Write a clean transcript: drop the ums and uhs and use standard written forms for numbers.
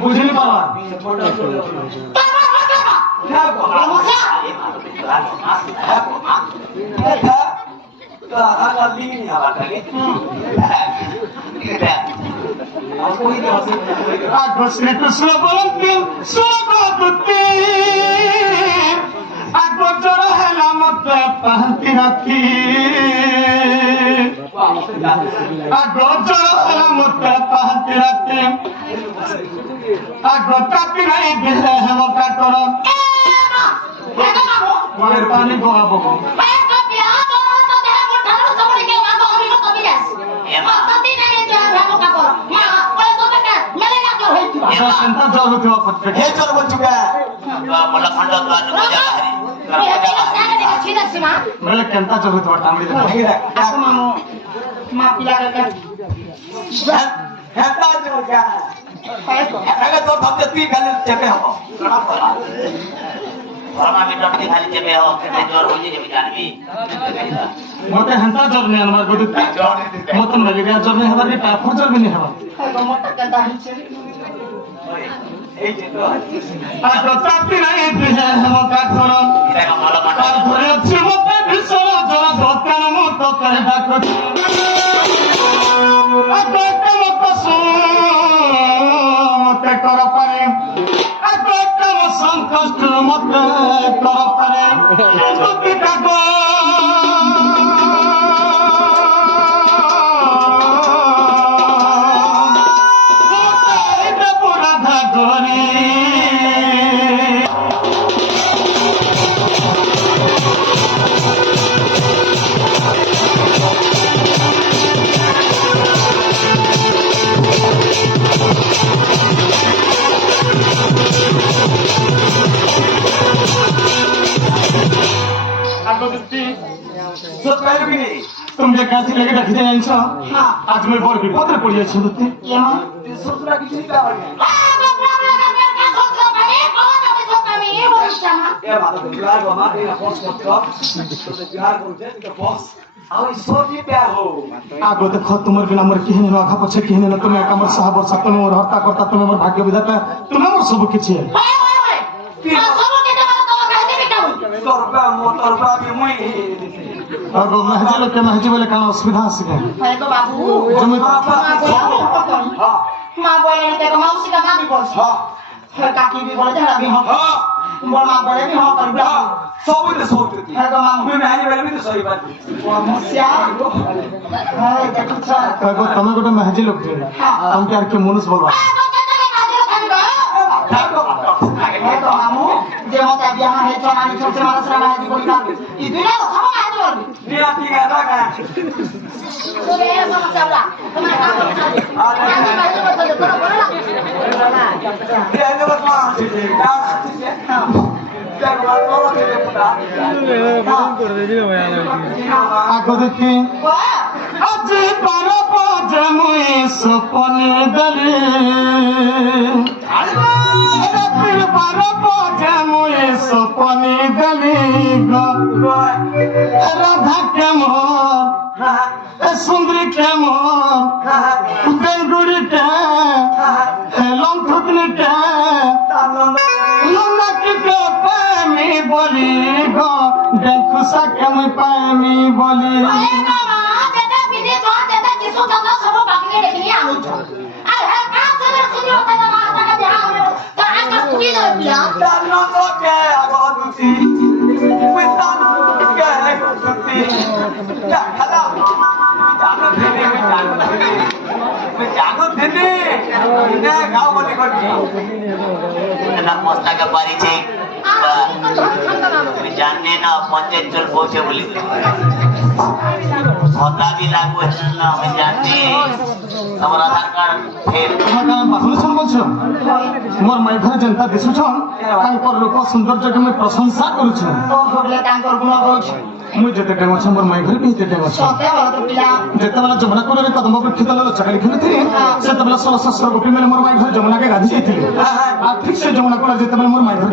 বুঝিনি বাবা শ্রী কৃষ্ণ বলতেন সুরগতি আগর হেলা মতো পাহাতি রাখি আগর হেলা মতো পাহাতি রাখি আগর চাপি নাই দিলে হেমকা কর মনের পানি বহাবো ಎಂತ ಜೋರು ಹೇ ಜೋರು ಬಚ್ಚುಗ ಮಲ್ಲ ಖಂಡ ಮೇಲೆ ಕೆಂತ ಜೋರು ತಾಂಬಡಿ ಅಪ್ಪ ಮಾಮು ಮಾ ಪಿಲಾ ಎಂತ ಜೋರುಗ এখানে তো ভাবতে তুই খালি চেপে হব পরমামি টপটি খালি চেপে হব কেতে জ্বর হইছে যে জানবি মতে হন্তা জ্বর নে আমার গদি মত ম্যালেরিয়া জ্বর নে হবার কি টাইফয়েড জ্বর নে হবার মত কেনতা হইছে এই যে তো আর তো চাপি নাই দিহে হেমকা কর আর ধরে আছে মতে বিসর জ্বর দোকান মত করে ডাকো কষ্ট মতে কর পারে রাধা গরি तुम जे काशी लेके रखी जाए इंसा आज मैं बड़ विपद रे पड़ी अछि दुते केमा सोचला किछ नहीं का ए बात बिहार बमा ए बॉस मत तो बिहार बोलते तो बॉस आउ सोची प्यार हो आगो देखो तुमर बिना मोर केहने न आखा पछे केहने न तुम एक हमर साहब वर्ष तुम मोर हरता करता तुम मोर भाग्य विधाता तुम मोर सब किछि है अब महजी लोग के महजी बोले काना असुविधा आसिगे है तो बाबू जमे मां बोले ते मौसी का मां भी बोल हां काकी भी बोले जरा भी हां मोर मां बोले भी हां कर सब तो सोचती है तो मां मैं महजी बोले भी तो सही बात समस्या है देखो तो तमे गोटे महजी लोग जे हम के के मनुष्य बोलवा तो मामू जे मते बियाह है चनानी छोटे मानस रा महजी बोलिका ई दुनिया तो सब महजी बोलबी निया ठीक है ना तो ये समस्या बला तुम्हारे काम महजी बोल तो बोला ये ने बस मां जी का क्या बात बोलो के पता कर दे जी भैया आको देखी आज पारो पाजे मुई सपने दले रातिर पारो पाजे मुई सपने दले राधा के मोर सुंदरी के मोर बेलगुड़ी के लंथुतनी के लंगक के पामी बोली गो देखुसा के मुई पामी बोली মস্তাকে পারিছে তুমি জানলে না পঞ্চায়েত চল পৌঁছে বলি মতা भी लागू না আমি জানি তোমার আধার কার্ড ফেল তোমার নাম বাহুলছন বলছো মোর মাইঘর জনতা দিছুছন তাঙ্কর রূপ সৌন্দর্যকে আমি প্রশংসা করুছি তো হলে তাঙ্কর গুণ বলছি मुझे जेते टाइम अच्छा मोर माई घर भी जेते टाइम अच्छा सते वाला तो पिला जेते वाला जमुना को रे कदम पर खितल चकली खेले थी सेते वाला 16 17 गोपी में मोर माई घर जमुना के गाधी थी आ ठीक से जमुना को जेते वाला मोर माई घर